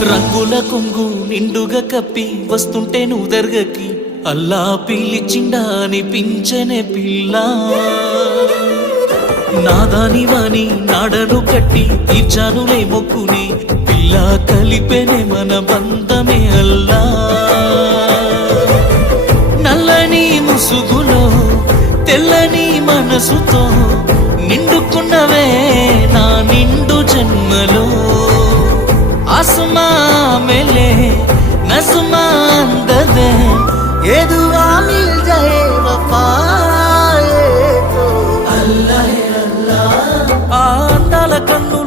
రంగుల కొంగు నిండుగా కప్పి వస్తుంటే నువ్వు దర్గకి అల్లా పిలిచిండా అనిపించనే పిల్ల నాదాని వాని నాడను కట్టి తీర్చానులే మొక్కుని పిల్ల కలిపెనే మన బంధమే అల్లా నల్లని ముసుగులో తెల్లని మనసుతో నిండుకున్నవే నా నిండు జన్మలో आसमां मिले नज़्मा अंदर ये दुआ मिल जाए वफाए तो अल्लाह अल्लाह अंदाల కన్ను